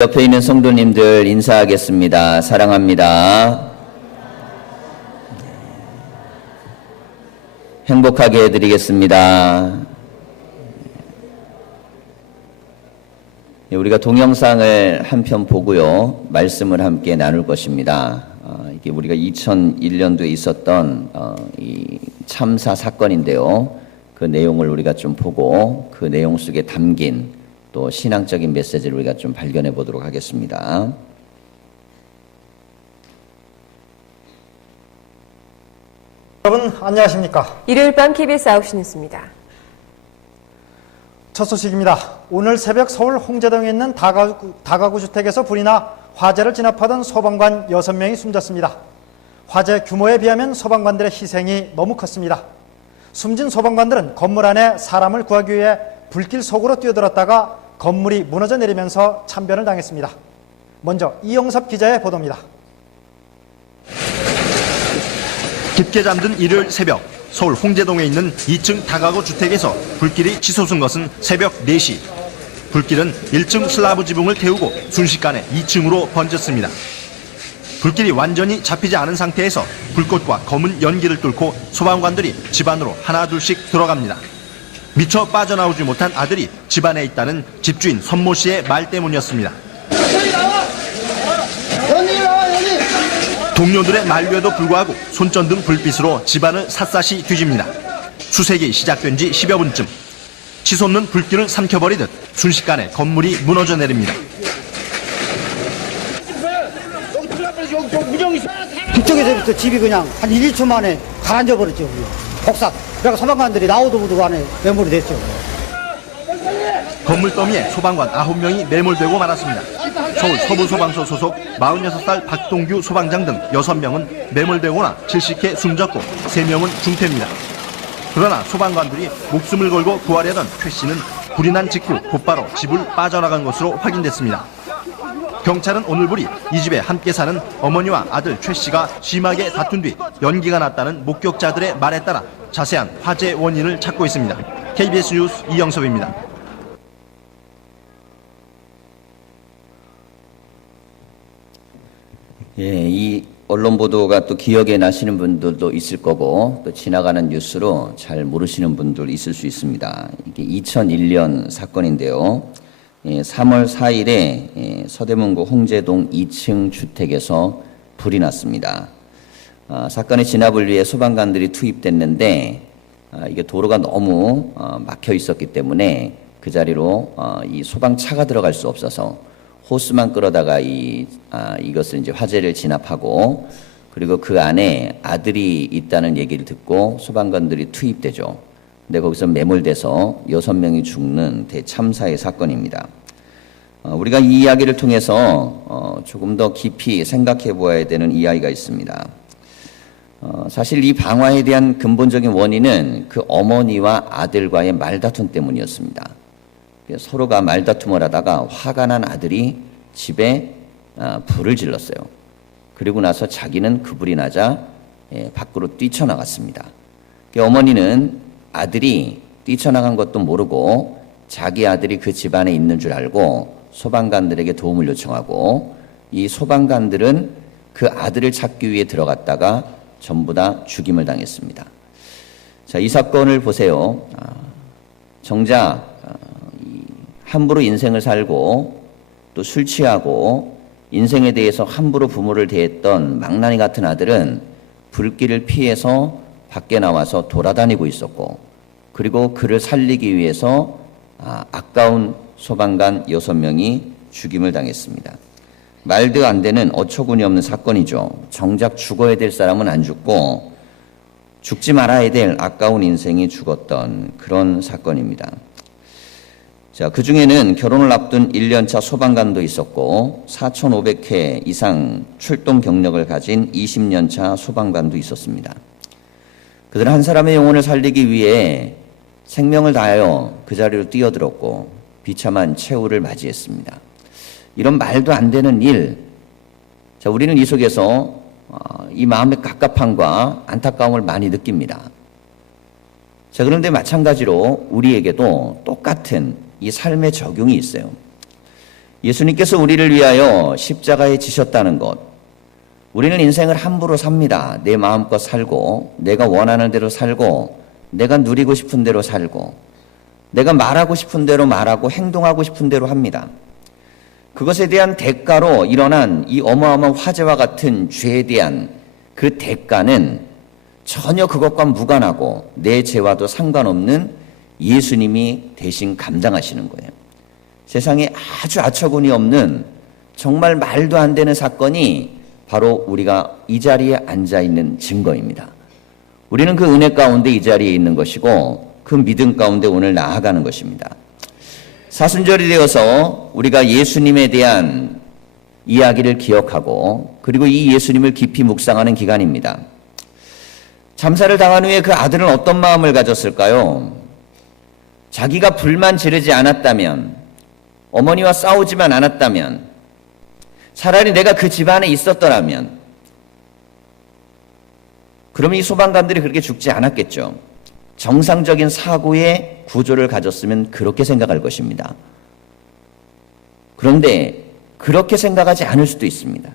옆에 있는 성도님들 인사하겠습니다. 사랑합니다. 행복하게 해드리겠습니다. 우리가 동영상을 한 편 보고요, 말씀을 함께 나눌 것입니다. 이게 우리가 2001년도에 있었던 이 참사 사건인데요, 그 내용을 우리가 좀 보고 그 내용 속에 담긴 또 신앙적인 메시지를 우리가 좀 발견해 보도록 하겠습니다. 여러분 안녕하십니까? 일요일 밤 KBS 9시 뉴스입니다. 첫 소식입니다. 오늘 새벽 서울 홍제동에 있는 다가구 주택에서 불이 나 화재를 진압하던 소방관 6명이 숨졌습니다. 화재 규모에 비하면 소방관들의 희생이 너무 컸습니다. 숨진 소방관들은 건물 안에 사람을 구하기 위해 불길 속으로 뛰어들었다가 건물이 무너져 내리면서 참변을 당했습니다. 먼저 이영섭 기자의 보도입니다. 깊게 잠든 일요일 새벽, 서울 홍제동에 있는 2층 다가구 주택에서 불길이 치솟은 것은 새벽 4시. 불길은 1층 슬라브 지붕을 태우고 순식간에 2층으로 번졌습니다. 불길이 완전히 잡히지 않은 상태에서 불꽃과 검은 연기를 뚫고 소방관들이 집 안으로 하나둘씩 들어갑니다. 미처 빠져나오지 못한 아들이 집 안에 있다는 집주인 선모 씨의 말 때문이었습니다. 동료들의 만류에도 불구하고 손전등 불빛으로 집안을 샅샅이 뒤집니다. 수색이 시작된 지 10여 분쯤. 치솟는 불길을 삼켜버리듯 순식간에 건물이 무너져 내립니다. 그쪽에서부터 집이 그냥 한 1, 2초 만에 가라앉아 버렸죠. 폭삭. 그래서 소방관들이 나오도 보도 안에 매몰이 됐죠. 건물 더미에 소방관 9명이 매몰되고 말았습니다. 서울 서부소방서 소속 46살 박동규 소방장 등 6명은 매몰되거나 질식해 숨졌고 3명은 중태입니다. 그러나 소방관들이 목숨을 걸고 구하려던 최 씨는 불이 난 직후 곧바로 집을 빠져나간 것으로 확인됐습니다. 경찰은 오늘 불이 이 집에 함께 사는 어머니와 아들 최 씨가 심하게 다툰 뒤 연기가 났다는 목격자들의 말에 따라 자세한 화재 원인을 찾고 있습니다. KBS 뉴스 이영섭입니다. 이 언론 보도가 또 기억에 나시는 분들도 있을 거고, 또 지나가는 뉴스로 잘 모르시는 분들 있을 수 있습니다. 이게 2001년 사건인데요. 3월 4일에 서대문구 홍제동 2층 주택에서 불이 났습니다. 사건의 진압을 위해 소방관들이 투입됐는데, 이게 도로가 너무 막혀 있었기 때문에 그 자리로 이 소방차가 들어갈 수 없어서 호스만 끌어다가 이것을 이제 화재를 진압하고, 그리고 그 안에 아들이 있다는 얘기를 듣고 소방관들이 투입되죠. 근데 거기서 매몰돼서 6명이 죽는 대참사의 사건입니다. 우리가 이 이야기를 통해서 조금 더 깊이 생각해 보아야 되는 이야기가 있습니다. 사실 이 방화에 대한 근본적인 원인은 그 어머니와 아들과의 말다툼 때문이었습니다. 서로가 말다툼을 하다가 화가 난 아들이 집에 불을 질렀어요. 그리고 나서 자기는 그 불이 나자 밖으로 뛰쳐나갔습니다. 어머니는 아들이 뛰쳐나간 것도 모르고 자기 아들이 그 집안에 있는 줄 알고 소방관들에게 도움을 요청하고, 이 소방관들은 그 아들을 찾기 위해 들어갔다가 전부 다 죽임을 당했습니다. 자, 이 사건을 보세요. 정작 함부로 인생을 살고 또 술 취하고 인생에 대해서 함부로 부모를 대했던 망나니 같은 아들은 불길을 피해서 밖에 나와서 돌아다니고 있었고, 그리고 그를 살리기 위해서 아까운 소방관 6명이 죽임을 당했습니다. 말도 안 되는 어처구니 없는 사건이죠. 정작 죽어야 될 사람은 안 죽고 죽지 말아야 될 아까운 인생이 죽었던 그런 사건입니다. 자, 그 중에는 결혼을 앞둔 1년차 소방관도 있었고 4,500회 이상 출동 경력을 가진 20년차 소방관도 있었습니다. 그들은 한 사람의 영혼을 살리기 위해 생명을 다하여 그 자리로 뛰어들었고 비참한 최후를 맞이했습니다. 이런 말도 안 되는 일, 자, 우리는 이 속에서 이 마음의 갑갑함과 안타까움을 많이 느낍니다. 자, 그런데 마찬가지로 우리에게도 똑같은 이 삶의 적용이 있어요. 예수님께서 우리를 위하여 십자가에 지셨다는 것. 우리는 인생을 함부로 삽니다. 내 마음껏 살고, 내가 원하는 대로 살고, 내가 누리고 싶은 대로 살고, 내가 말하고 싶은 대로 말하고 행동하고 싶은 대로 합니다. 그것에 대한 대가로 일어난 이 어마어마한 화재와 같은 죄에 대한 그 대가는 전혀 그것과 무관하고 내 죄와도 상관없는 예수님이 대신 감당하시는 거예요. 세상에 아주 아처군이 없는 정말 말도 안 되는 사건이 바로 우리가 이 자리에 앉아 있는 증거입니다. 우리는 그 은혜 가운데 이 자리에 있는 것이고 그 믿음 가운데 오늘 나아가는 것입니다. 사순절이 되어서 우리가 예수님에 대한 이야기를 기억하고 그리고 이 예수님을 깊이 묵상하는 기간입니다. 참사를 당한 후에 그 아들은 어떤 마음을 가졌을까요? 자기가 불만 지르지 않았다면, 어머니와 싸우지만 않았다면, 차라리 내가 그 집안에 있었더라면, 그러면 이 소방관들이 그렇게 죽지 않았겠죠. 정상적인 사고의 구조를 가졌으면 그렇게 생각할 것입니다. 그런데 그렇게 생각하지 않을 수도 있습니다.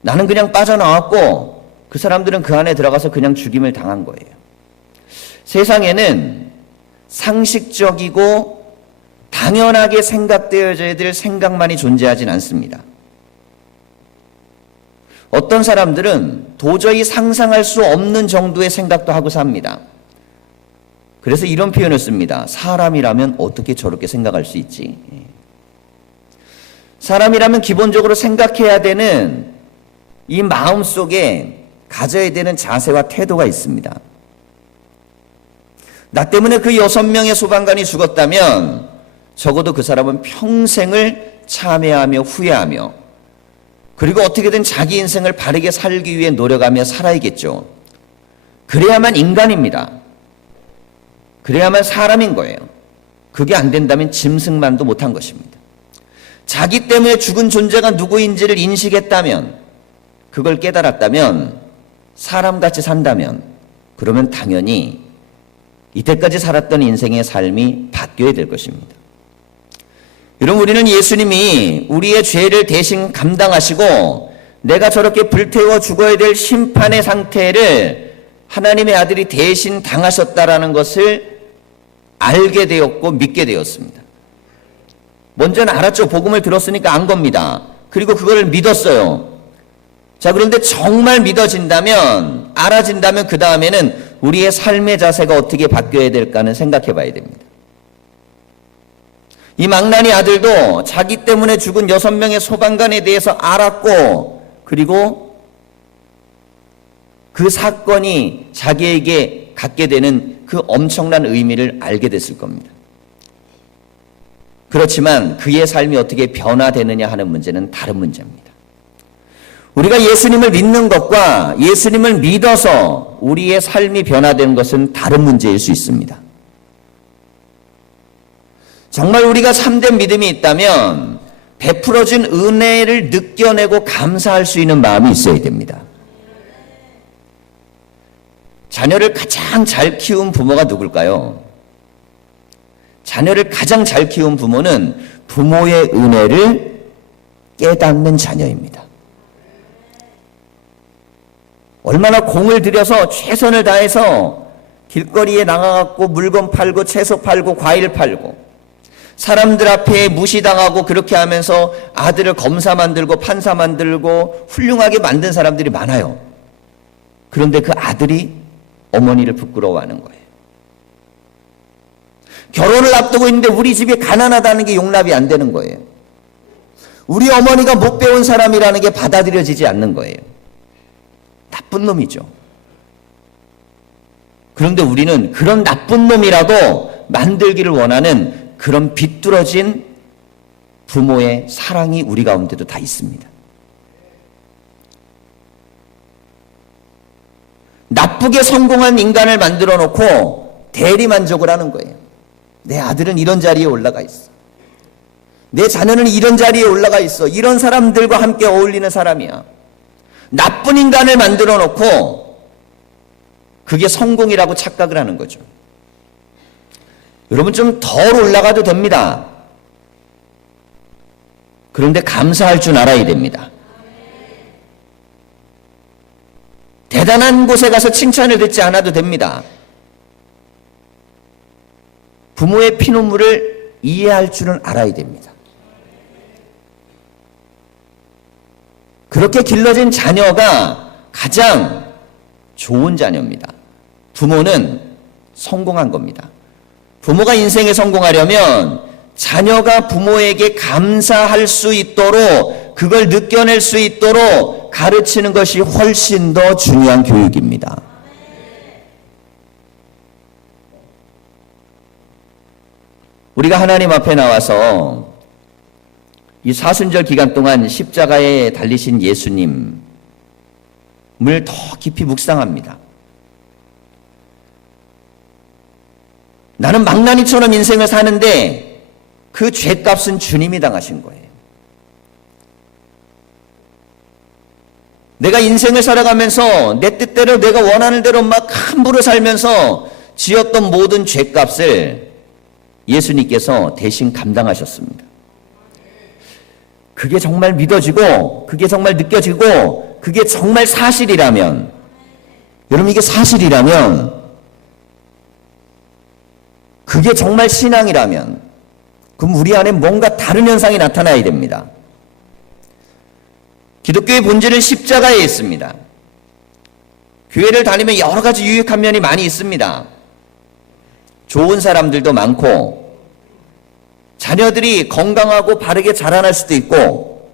나는 그냥 빠져나왔고 그 사람들은 그 안에 들어가서 그냥 죽임을 당한 거예요. 세상에는 상식적이고 당연하게 생각되어져야 될 생각만이 존재하진 않습니다. 어떤 사람들은 도저히 상상할 수 없는 정도의 생각도 하고 삽니다. 그래서 이런 표현을 씁니다. 사람이라면 어떻게 저렇게 생각할 수 있지? 사람이라면 기본적으로 생각해야 되는 이 마음속에 가져야 되는 자세와 태도가 있습니다. 나 때문에 그 6명의 소방관이 죽었다면 적어도 그 사람은 평생을 참회하며 후회하며 그리고 어떻게든 자기 인생을 바르게 살기 위해 노력하며 살아야겠죠. 그래야만 인간입니다. 그래야만 사람인 거예요. 그게 안 된다면 짐승만도 못한 것입니다. 자기 때문에 죽은 존재가 누구인지를 인식했다면, 그걸 깨달았다면, 사람같이 산다면, 그러면 당연히 이때까지 살았던 인생의 삶이 바뀌어야 될 것입니다. 여러분, 우리는 예수님이 우리의 죄를 대신 감당하시고 내가 저렇게 불태워 죽어야 될 심판의 상태를 하나님의 아들이 대신 당하셨다라는 것을 알게 되었고 믿게 되었습니다. 먼저는 알았죠. 복음을 들었으니까 안 겁니다. 그리고 그걸 믿었어요. 자, 그런데 정말 믿어진다면, 알아진다면 그 다음에는 우리의 삶의 자세가 어떻게 바뀌어야 될까는 생각해 봐야 됩니다. 이 망나니 아들도 자기 때문에 죽은 6명의 소방관에 대해서 알았고, 그리고 그 사건이 자기에게 갖게 되는 그 엄청난 의미를 알게 됐을 겁니다. 그렇지만 그의 삶이 어떻게 변화되느냐 하는 문제는 다른 문제입니다. 우리가 예수님을 믿는 것과 예수님을 믿어서 우리의 삶이 변화되는 것은 다른 문제일 수 있습니다. 정말 우리가 참된 믿음이 있다면 베풀어진 은혜를 느껴내고 감사할 수 있는 마음이 있어야 됩니다. 자녀를 가장 잘 키운 부모가 누굴까요? 자녀를 가장 잘 키운 부모는 부모의 은혜를 깨닫는 자녀입니다. 얼마나 공을 들여서 최선을 다해서 길거리에 나가갖고 물건 팔고 채소 팔고 과일 팔고 사람들 앞에 무시당하고 그렇게 하면서 아들을 검사 만들고 판사 만들고 훌륭하게 만든 사람들이 많아요. 그런데 그 아들이 어머니를 부끄러워하는 거예요. 결혼을 앞두고 있는데 우리 집이 가난하다는 게 용납이 안 되는 거예요. 우리 어머니가 못 배운 사람이라는 게 받아들여지지 않는 거예요. 나쁜 놈이죠. 그런데 우리는 그런 나쁜 놈이라도 만들기를 원하는 그런 비뚤어진 부모의 사랑이 우리 가운데도 다 있습니다. 나쁘게 성공한 인간을 만들어 놓고 대리만족을 하는 거예요. 내 아들은 이런 자리에 올라가 있어. 내 자녀는 이런 자리에 올라가 있어. 이런 사람들과 함께 어울리는 사람이야. 나쁜 인간을 만들어 놓고 그게 성공이라고 착각을 하는 거죠. 여러분 좀 덜 올라가도 됩니다. 그런데 감사할 줄 알아야 됩니다. 대단한 곳에 가서 칭찬을 듣지 않아도 됩니다. 부모의 피눈물을 이해할 줄은 알아야 됩니다. 그렇게 길러진 자녀가 가장 좋은 자녀입니다. 부모는 성공한 겁니다. 부모가 인생에 성공하려면 자녀가 부모에게 감사할 수 있도록, 그걸 느껴낼 수 있도록 가르치는 것이 훨씬 더 중요한 교육입니다. 우리가 하나님 앞에 나와서 이 사순절 기간 동안 십자가에 달리신 예수님을 더 깊이 묵상합니다. 나는 망나니처럼 인생을 사는데 그 죄값은 주님이 당하신 거예요. 내가 인생을 살아가면서 내 뜻대로 내가 원하는 대로 막 함부로 살면서 지었던 모든 죄값을 예수님께서 대신 감당하셨습니다. 그게 정말 믿어지고 그게 정말 느껴지고 그게 정말 사실이라면, 여러분 이게 사실이라면, 그게 정말 신앙이라면 그럼 우리 안에 뭔가 다른 현상이 나타나야 됩니다. 기독교의 본질은 십자가에 있습니다. 교회를 다니면 여러 가지 유익한 면이 많이 있습니다. 좋은 사람들도 많고 자녀들이 건강하고 바르게 자라날 수도 있고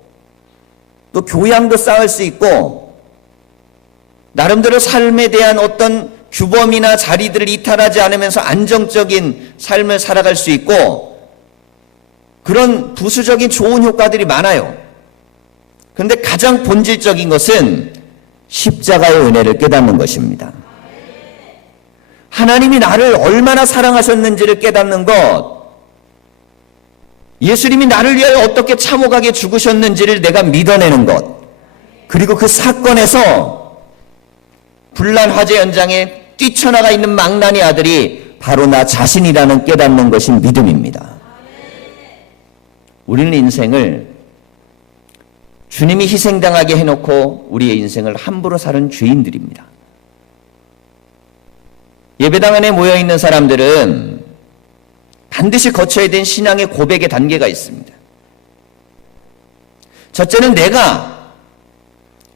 또 교양도 쌓을 수 있고 나름대로 삶에 대한 어떤 규범이나 자리들을 이탈하지 않으면서 안정적인 삶을 살아갈 수 있고 그런 부수적인 좋은 효과들이 많아요. 그런데 가장 본질적인 것은 십자가의 은혜를 깨닫는 것입니다. 하나님이 나를 얼마나 사랑하셨는지를 깨닫는 것, 예수님이 나를 위하여 어떻게 참혹하게 죽으셨는지를 내가 믿어내는 것, 그리고 그 사건에서 불난 화재 현장에 뛰쳐나가 있는 망나니 아들이 바로 나 자신이라는 깨닫는 것이 믿음입니다. 우리는 인생을 주님이 희생당하게 해놓고 우리의 인생을 함부로 사는 죄인들입니다. 예배당 안에 모여있는 사람들은 반드시 거쳐야 된 신앙의 고백의 단계가 있습니다. 첫째는 내가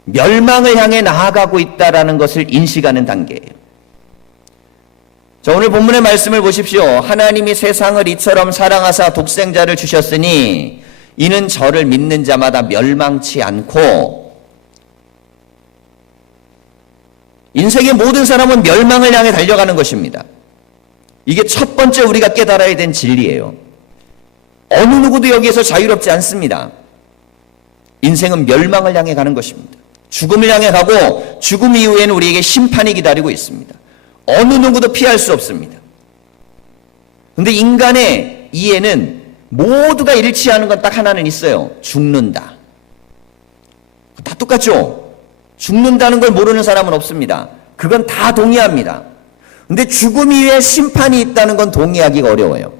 멸망을 향해 나아가고 있다는 것을 인식하는 단계예요. 자, 오늘 본문의 말씀을 보십시오. 하나님이 세상을 이처럼 사랑하사 독생자를 주셨으니 이는 저를 믿는 자마다 멸망치 않고, 인생의 모든 사람은 멸망을 향해 달려가는 것입니다. 이게 첫 번째 우리가 깨달아야 된 진리예요. 어느 누구도 여기에서 자유롭지 않습니다. 인생은 멸망을 향해 가는 것입니다. 죽음을 향해 가고 죽음 이후에는 우리에게 심판이 기다리고 있습니다. 어느 누구도 피할 수 없습니다. 그런데 인간의 이해는 모두가 일치하는 건 딱 하나는 있어요. 죽는다. 다 똑같죠? 죽는다는 걸 모르는 사람은 없습니다. 그건 다 동의합니다. 근데 죽음 이후에 심판이 있다는 건 동의하기가 어려워요.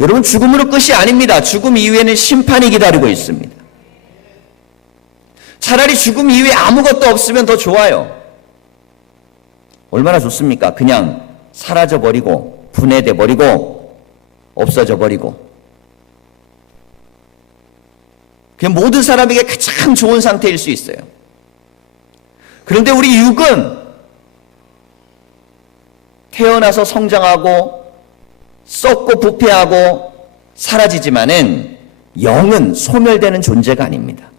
여러분, 죽음으로 끝이 아닙니다. 죽음 이후에는 심판이 기다리고 있습니다. 차라리 죽음 이후에 아무것도 없으면 더 좋아요. 얼마나 좋습니까? 그냥 사라져버리고 분해돼버리고 없어져버리고. 그게 모든 사람에게 가장 좋은 상태일 수 있어요. 그런데 우리 육은 태어나서 성장하고 썩고 부패하고 사라지지만은 영은 소멸되는 존재가 아닙니다.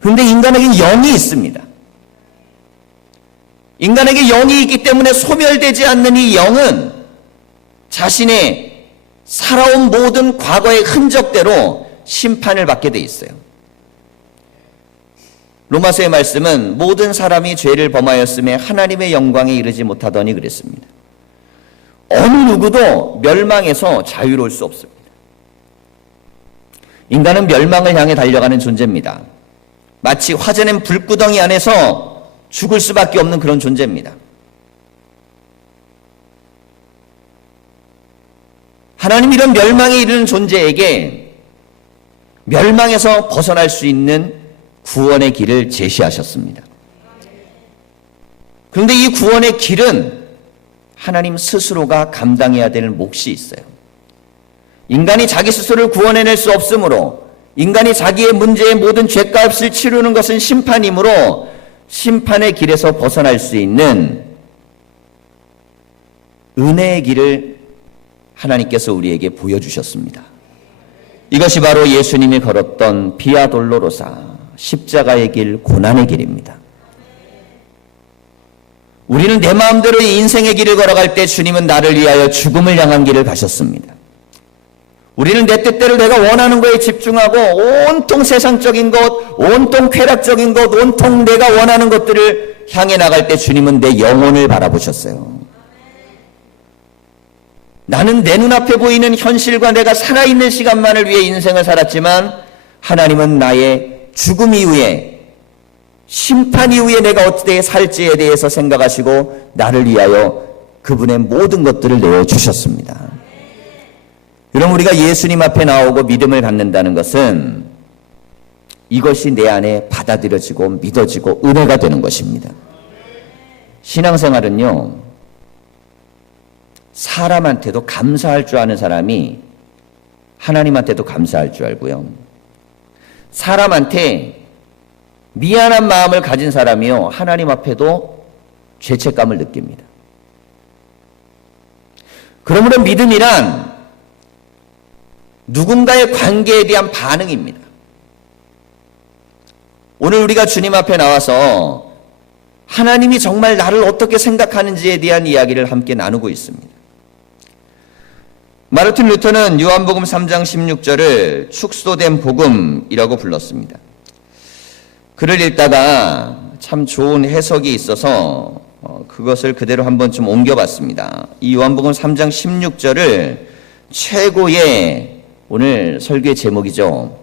그런데 인간에게는 영이 있습니다. 인간에게 영이 있기 때문에 소멸되지 않는 이 영은 자신의 살아온 모든 과거의 흔적대로 심판을 받게 돼 있어요. 로마서의 말씀은 모든 사람이 죄를 범하였음에 하나님의 영광에 이르지 못하더니 그랬습니다. 어느 누구도 멸망에서 자유로울 수 없습니다. 인간은 멸망을 향해 달려가는 존재입니다. 마치 화재낸 불구덩이 안에서 죽을 수밖에 없는 그런 존재입니다. 하나님 이런 멸망에 이르는 존재에게 멸망에서 벗어날 수 있는 구원의 길을 제시하셨습니다. 그런데 이 구원의 길은 하나님 스스로가 감당해야 될 몫이 있어요. 인간이 자기 스스로를 구원해낼 수 없으므로, 인간이 자기의 문제의 모든 죗값을 치르는 것은 심판이므로 심판의 길에서 벗어날 수 있는 은혜의 길을 하나님께서 우리에게 보여주셨습니다. 이것이 바로 예수님이 걸었던 비아 돌로로사, 십자가의 길, 고난의 길입니다. 우리는 내 마음대로 인생의 길을 걸어갈 때 주님은 나를 위하여 죽음을 향한 길을 가셨습니다. 우리는 내 뜻대로 내가 원하는 거에 집중하고 온통 세상적인 것, 온통 쾌락적인 것, 온통 내가 원하는 것들을 향해 나갈 때 주님은 내 영혼을 바라보셨어요. 나는 내 눈앞에 보이는 현실과 내가 살아있는 시간만을 위해 인생을 살았지만 하나님은 나의 죽음 이후에, 심판 이후에 내가 어떻게 살지에 대해서 생각하시고 나를 위하여 그분의 모든 것들을 내어주셨습니다. 그럼 우리가 예수님 앞에 나오고 믿음을 갖는다는 것은 이것이 내 안에 받아들여지고 믿어지고 은혜가 되는 것입니다. 신앙생활은요, 사람한테도 감사할 줄 아는 사람이 하나님한테도 감사할 줄 알고요, 사람한테 미안한 마음을 가진 사람이요, 하나님 앞에도 죄책감을 느낍니다. 그러므로 믿음이란 누군가의 관계에 대한 반응입니다. 오늘 우리가 주님 앞에 나와서 하나님이 정말 나를 어떻게 생각하는지에 대한 이야기를 함께 나누고 있습니다. 마르틴 루터는 요한복음 3장 16절을 축소된 복음이라고 불렀습니다. 글을 읽다가 참 좋은 해석이 있어서 그것을 그대로 한번 좀 옮겨봤습니다. 이 요한복음 3장 16절을 최고의, 오늘 설교의 제목이죠,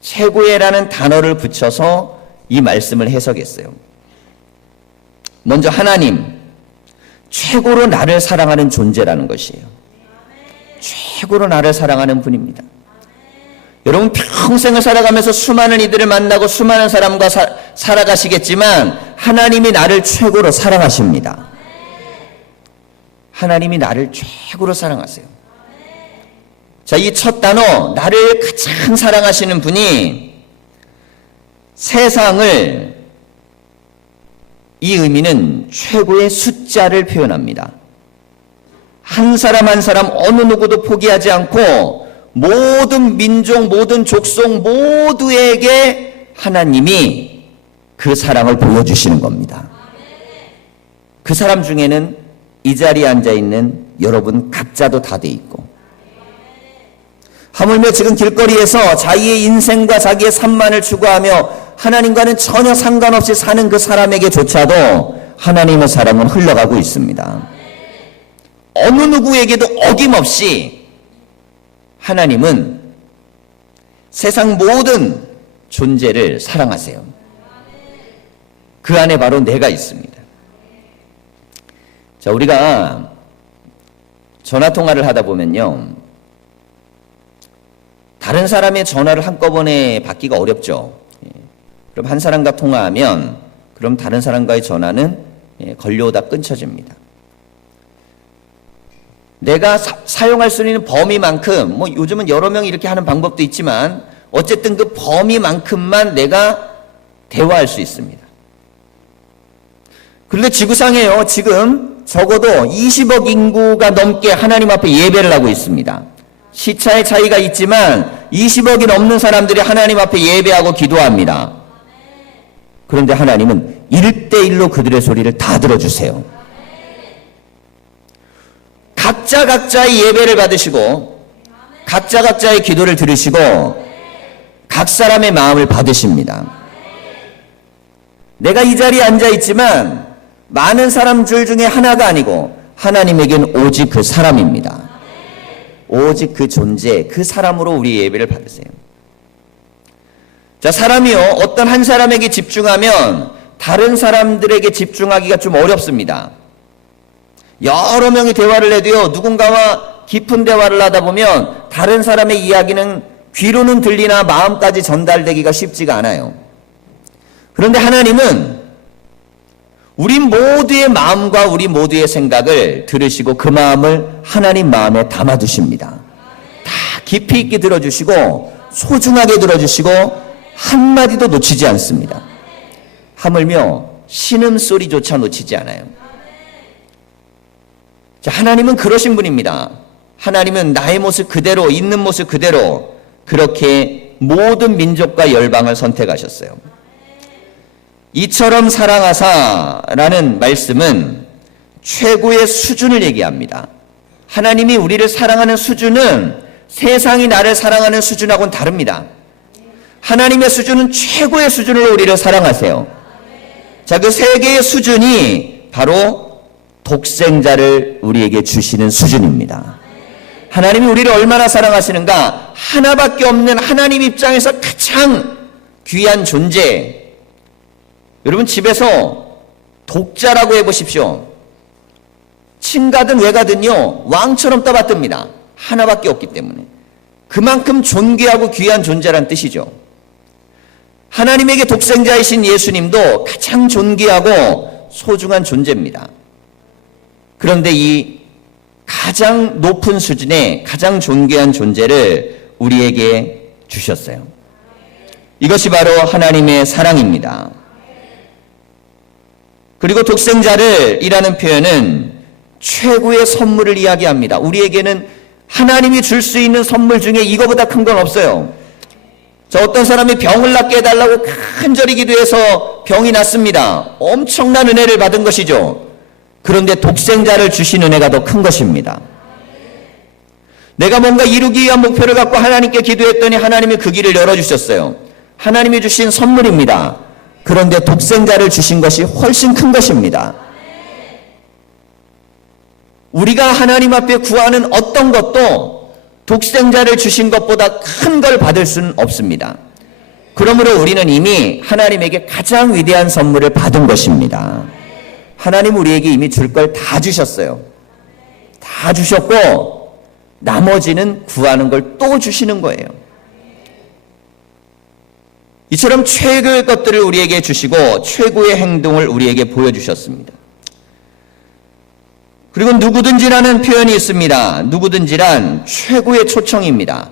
최고의라는 단어를 붙여서 이 말씀을 해석했어요. 먼저 하나님, 최고로 나를 사랑하는 존재라는 것이에요. 최고로 나를 사랑하는 분입니다. 여러분 평생을 살아가면서 수많은 이들을 만나고 수많은 사람과 살아가시겠지만 하나님이 나를 최고로 사랑하십니다. 하나님이 나를 최고로 사랑하세요. 자, 이 첫 단어, 나를 가장 사랑하시는 분이 세상을, 이 의미는 최고의 숫자를 표현합니다. 한 사람 한 사람 어느 누구도 포기하지 않고 모든 민족, 모든 족속 모두에게 하나님이 그 사랑을 보여주시는 겁니다. 그 사람 중에는 이 자리에 앉아있는 여러분 각자도 다 돼 있고, 하물며 지금 길거리에서 자기의 인생과 자기의 삶만을 추구하며 하나님과는 전혀 상관없이 사는 그 사람에게조차도 하나님의 사랑은 흘러가고 있습니다. 어느 누구에게도 어김없이 하나님은 세상 모든 존재를 사랑하세요. 그 안에 바로 내가 있습니다. 자, 우리가 전화통화를 하다 보면요, 다른 사람의 전화를 한꺼번에 받기가 어렵죠. 그럼 한 사람과 통화하면 그럼 다른 사람과의 전화는 걸려오다 끊쳐집니다. 내가 사용할 수 있는 범위만큼, 뭐 요즘은 여러 명이 이렇게 하는 방법도 있지만 어쨌든 그 범위만큼만 내가 대화할 수 있습니다. 그런데 지구상에요, 지금 적어도 20억 인구가 넘게 하나님 앞에 예배를 하고 있습니다. 시차의 차이가 있지만 20억이 넘는 사람들이 하나님 앞에 예배하고 기도합니다. 그런데 하나님은 1대1로 그들의 소리를 다 들어주세요. 각자의 예배를 받으시고 각자의 기도를 들으시고 각 사람의 마음을 받으십니다. 내가 이 자리에 앉아있지만 많은 사람들 중에 하나가 아니고 하나님에겐 오직 그 사람입니다. 오직 그 존재, 그 사람으로 우리 예배를 받으세요. 자, 사람이요, 어떤 한 사람에게 집중하면 다른 사람들에게 집중하기가 좀 어렵습니다. 여러 명이 대화를 해도요, 누군가와 깊은 대화를 하다 보면 다른 사람의 이야기는 귀로는 들리나 마음까지 전달되기가 쉽지가 않아요. 그런데 하나님은 우리 모두의 마음과 우리 모두의 생각을 들으시고 그 마음을 하나님 마음에 담아두십니다. 다 깊이 있게 들어주시고 소중하게 들어주시고 한마디도 놓치지 않습니다. 하물며 신음소리조차 놓치지 않아요. 자, 하나님은 그러신 분입니다. 하나님은 나의 모습 그대로, 있는 모습 그대로 그렇게 모든 민족과 열방을 선택하셨어요. 이처럼 사랑하사라는 말씀은 최고의 수준을 얘기합니다. 하나님이 우리를 사랑하는 수준은 세상이 나를 사랑하는 수준하고는 다릅니다. 하나님의 수준은 최고의 수준으로 우리를 사랑하세요. 자, 그 세계의 수준이 바로 독생자를 우리에게 주시는 수준입니다. 하나님이 우리를 얼마나 사랑하시는가? 하나밖에 없는 하나님 입장에서 가장 귀한 존재. 여러분 집에서 독자라고 해보십시오. 친가든 외가든요 왕처럼 떠받듭니다. 하나밖에 없기 때문에. 그만큼 존귀하고 귀한 존재란 뜻이죠. 하나님에게 독생자이신 예수님도 가장 존귀하고 소중한 존재입니다. 그런데 이 가장 높은 수준의 가장 존귀한 존재를 우리에게 주셨어요. 이것이 바로 하나님의 사랑입니다. 그리고 독생자를 이라는 표현은 최고의 선물을 이야기합니다. 우리에게는 하나님이 줄 수 있는 선물 중에 이거보다 큰 건 없어요. 자, 어떤 사람이 병을 낫게 해달라고 간절히 기도해서 병이 낫습니다. 엄청난 은혜를 받은 것이죠. 그런데 독생자를 주신 은혜가 더 큰 것입니다. 내가 뭔가 이루기 위한 목표를 갖고 하나님께 기도했더니 하나님이 그 길을 열어주셨어요. 하나님이 주신 선물입니다. 그런데 독생자를 주신 것이 훨씬 큰 것입니다. 우리가 하나님 앞에 구하는 어떤 것도 독생자를 주신 것보다 큰 걸 받을 수는 없습니다. 그러므로 우리는 이미 하나님에게 가장 위대한 선물을 받은 것입니다. 하나님 우리에게 이미 줄 걸 다 주셨어요. 다 주셨고 나머지는 구하는 걸 또 주시는 거예요. 이처럼 최고의 것들을 우리에게 주시고 최고의 행동을 우리에게 보여주셨습니다. 그리고 누구든지라는 표현이 있습니다. 누구든지란 최고의 초청입니다.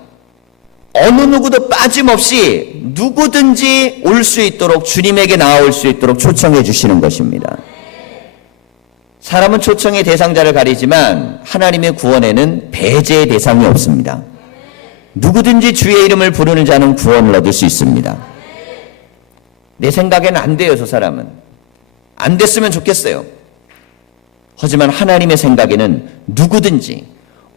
어느 누구도 빠짐없이 누구든지 올 수 있도록 주님에게 나아올 수 있도록 초청해 주시는 것입니다. 사람은 초청의 대상자를 가리지만 하나님의 구원에는 배제의 대상이 없습니다. 누구든지 주의 이름을 부르는 자는 구원을 얻을 수 있습니다. 내 생각에는 안 돼요, 저 사람은. 안 됐으면 좋겠어요. 하지만 하나님의 생각에는 누구든지,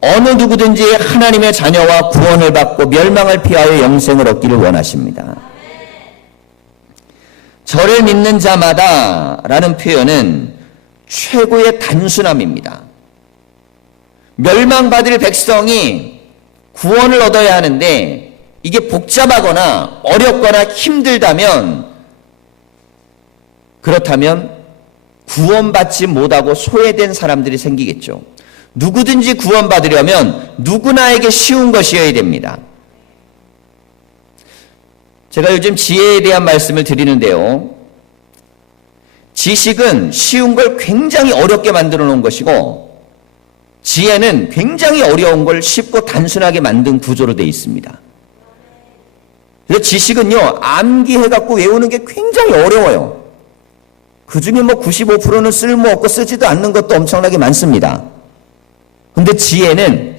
어느 누구든지 하나님의 자녀와 구원을 받고 멸망을 피하여 영생을 얻기를 원하십니다. 저를 믿는 자마다 라는 표현은 최고의 단순함입니다. 멸망받을 백성이 구원을 얻어야 하는데 이게 복잡하거나 어렵거나 힘들다면 그렇다면 구원받지 못하고 소외된 사람들이 생기겠죠. 누구든지 구원받으려면 누구나에게 쉬운 것이어야 됩니다. 제가 요즘 지혜에 대한 말씀을 드리는데요. 지식은 쉬운 걸 굉장히 어렵게 만들어 놓은 것이고 지혜는 굉장히 어려운 걸 쉽고 단순하게 만든 구조로 되어 있습니다. 그래서 지식은요, 암기해갖고 외우는 게 굉장히 어려워요. 그 중에 뭐 95%는 쓸모없고 쓰지도 않는 것도 엄청나게 많습니다. 근데 지혜는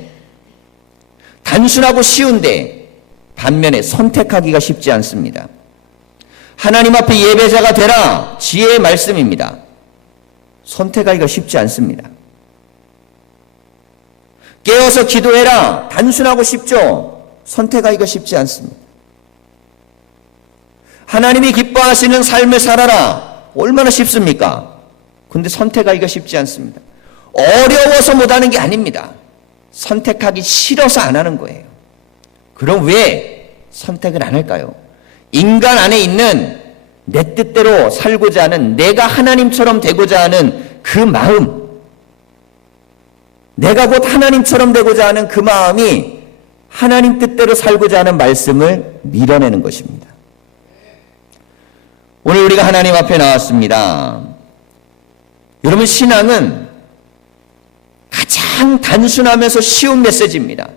단순하고 쉬운데 반면에 선택하기가 쉽지 않습니다. 하나님 앞에 예배자가 되라, 지혜의 말씀입니다. 선택하기가 쉽지 않습니다. 깨어서 기도해라, 단순하고 쉽죠. 선택하기가 쉽지 않습니다. 하나님이 기뻐하시는 삶을 살아라, 얼마나 쉽습니까? 근데 선택하기가 쉽지 않습니다. 어려워서 못하는 게 아닙니다. 선택하기 싫어서 안 하는 거예요. 그럼 왜 선택을 안 할까요? 인간 안에 있는 내 뜻대로 살고자 하는, 내가 하나님처럼 되고자 하는 그 마음, 내가 곧 하나님처럼 되고자 하는 그 마음이 하나님 뜻대로 살고자 하는 말씀을 밀어내는 것입니다. 오늘 우리가 하나님 앞에 나왔습니다. 여러분, 신앙은 가장 단순하면서 쉬운 메시지입니다.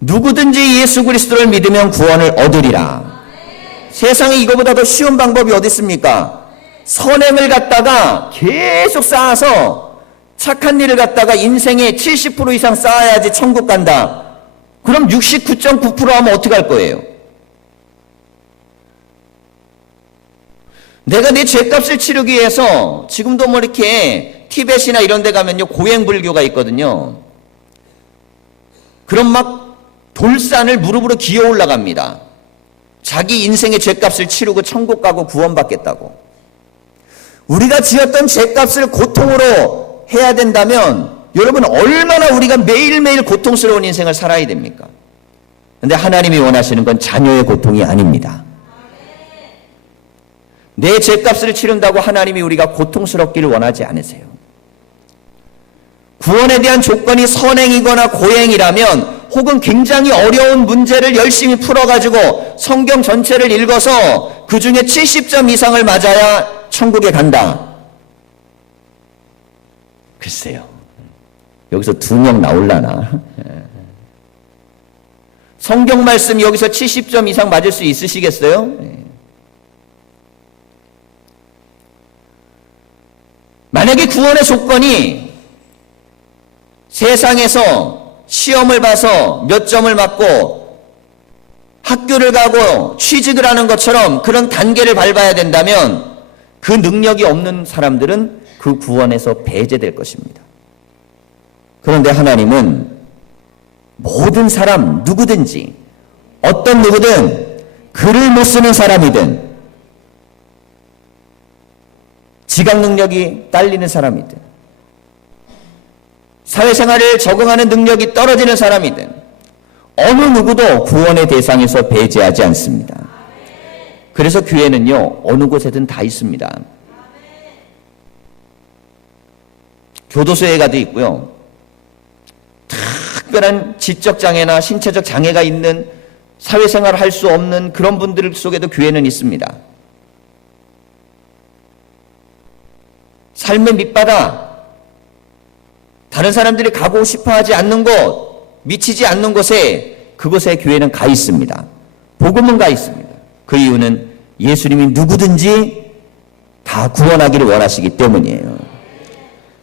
누구든지 예수 그리스도를 믿으면 구원을 얻으리라. 세상에 이거보다 더 쉬운 방법이 어디 있습니까? 선행을 갖다가 계속 쌓아서 착한 일을 갖다가 인생의 70% 이상 쌓아야지 천국 간다. 그럼 69.9% 하면 어떻게 할 거예요? 내가 내 죄값을 치르기 위해서 지금도 뭐 이렇게 티벳이나 이런 데 가면요 고행불교가 있거든요. 그럼 막 돌산을 무릎으로 기어 올라갑니다. 자기 인생의 죄값을 치르고 천국 가고 구원받겠다고. 우리가 지었던 죄값을 고통으로 해야 된다면 여러분 얼마나 우리가 매일매일 고통스러운 인생을 살아야 됩니까? 그런데 하나님이 원하시는 건 자녀의 고통이 아닙니다. 내 죄값을 치른다고 하나님이 우리가 고통스럽기를 원하지 않으세요. 구원에 대한 조건이 선행이거나 고행이라면 혹은 굉장히 어려운 문제를 열심히 풀어가지고 성경 전체를 읽어서 그 중에 70점 이상을 맞아야 천국에 간다. 글쎄요. 여기서 2명 나올라나? 성경 말씀 여기서 70점 이상 맞을 수 있으시겠어요? 만약에 구원의 조건이 세상에서 시험을 봐서 몇 점을 맞고 학교를 가고 취직을 하는 것처럼 그런 단계를 밟아야 된다면 그 능력이 없는 사람들은 그 구원에서 배제될 것입니다. 그런데 하나님은 모든 사람 누구든지 어떤 누구든 글을 못 쓰는 사람이든 지각 능력이 딸리는 사람이든 사회생활을 적응하는 능력이 떨어지는 사람이든 어느 누구도 구원의 대상에서 배제하지 않습니다. 그래서 교회는요 어느 곳에든 다 있습니다. 교도소에 가도 있고요. 특별한 지적 장애나 신체적 장애가 있는 사회생활을 할 수 없는 그런 분들 속에도 교회는 있습니다. 삶의 밑바닥, 다른 사람들이 가고 싶어하지 않는 곳, 미치지 않는 곳에 그곳에 교회는 가 있습니다. 복음은 가 있습니다. 그 이유는 예수님이 누구든지 다 구원하기를 원하시기 때문이에요.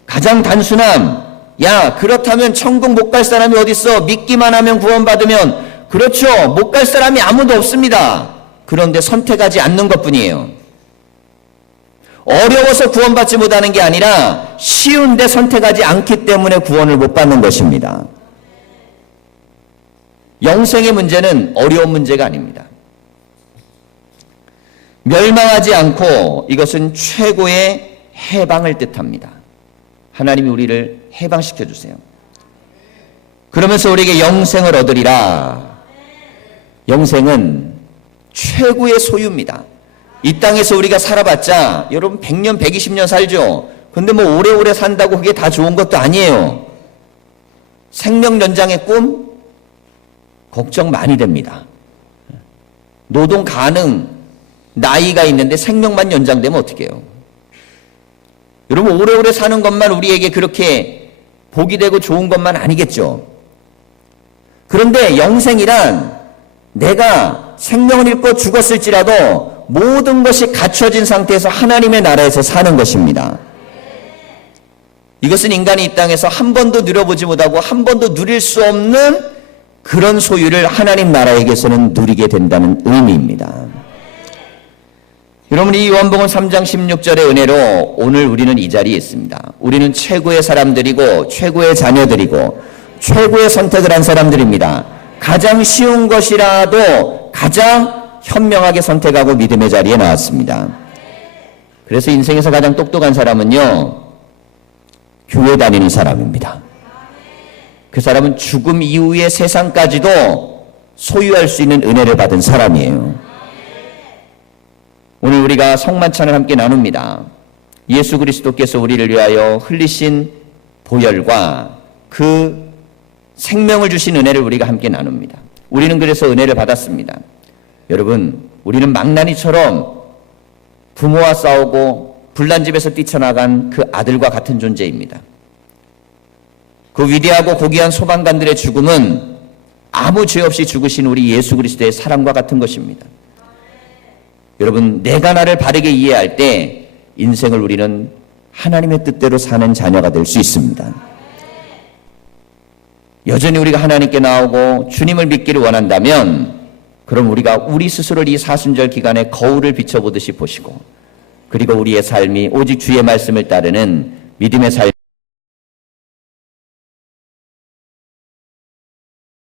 가장 단순함, 야 그렇다면 천국 못 갈 사람이 어디 있어? 믿기만 하면 구원받으면. 그렇죠. 못 갈 사람이 아무도 없습니다. 그런데 선택하지 않는 것뿐이에요. 어려워서 구원받지 못하는 게 아니라 쉬운데 선택하지 않기 때문에 구원을 못 받는 것입니다. 영생의 문제는 어려운 문제가 아닙니다. 멸망하지 않고 이것은 최고의 해방을 뜻합니다. 하나님이 우리를 해방시켜 주세요. 그러면서 우리에게 영생을 얻으리라. 영생은 최고의 소유입니다. 이 땅에서 우리가 살아봤자 여러분 100년, 120년 살죠. 근데 뭐 오래오래 산다고 그게 다 좋은 것도 아니에요. 생명 연장의 꿈 걱정 많이 됩니다. 노동 가능 나이가 있는데 생명만 연장되면 어떻게 해요? 여러분 오래오래 사는 것만 우리에게 그렇게 복이 되고 좋은 것만 아니겠죠. 그런데 영생이란 내가 생명을 잃고 죽었을지라도 모든 것이 갖춰진 상태에서 하나님의 나라에서 사는 것입니다. 이것은 인간이 이 땅에서 한 번도 누려보지 못하고 한 번도 누릴 수 없는 그런 소유를 하나님 나라에게서는 누리게 된다는 의미입니다. 여러분 이 요한복음 3장 16절의 은혜로 오늘 우리는 이 자리에 있습니다. 우리는 최고의 사람들이고 최고의 자녀들이고 최고의 선택을 한 사람들입니다. 가장 쉬운 것이라도 가장 현명하게 선택하고 믿음의 자리에 나왔습니다. 그래서 인생에서 가장 똑똑한 사람은요 교회 다니는 사람입니다. 그 사람은 죽음 이후의 세상까지도 소유할 수 있는 은혜를 받은 사람이에요. 오늘 우리가 성만찬을 함께 나눕니다. 예수 그리스도께서 우리를 위하여 흘리신 보혈과 그 생명을 주신 은혜를 우리가 함께 나눕니다. 우리는 그래서 은혜를 받았습니다. 여러분, 우리는 망나니처럼 부모와 싸우고 불난 집에서 뛰쳐나간 그 아들과 같은 존재입니다. 그 위대하고 고귀한 소방관들의 죽음은 아무 죄 없이 죽으신 우리 예수 그리스도의 사랑과 같은 것입니다. 여러분, 내가 나를 바르게 이해할 때 인생을 우리는 하나님의 뜻대로 사는 자녀가 될 수 있습니다. 여전히 우리가 하나님께 나오고 주님을 믿기를 원한다면 그럼 우리가 우리 스스로를 이 사순절 기간에 거울을 비춰보듯이 보시고 그리고 우리의 삶이 오직 주의 말씀을 따르는 믿음의 삶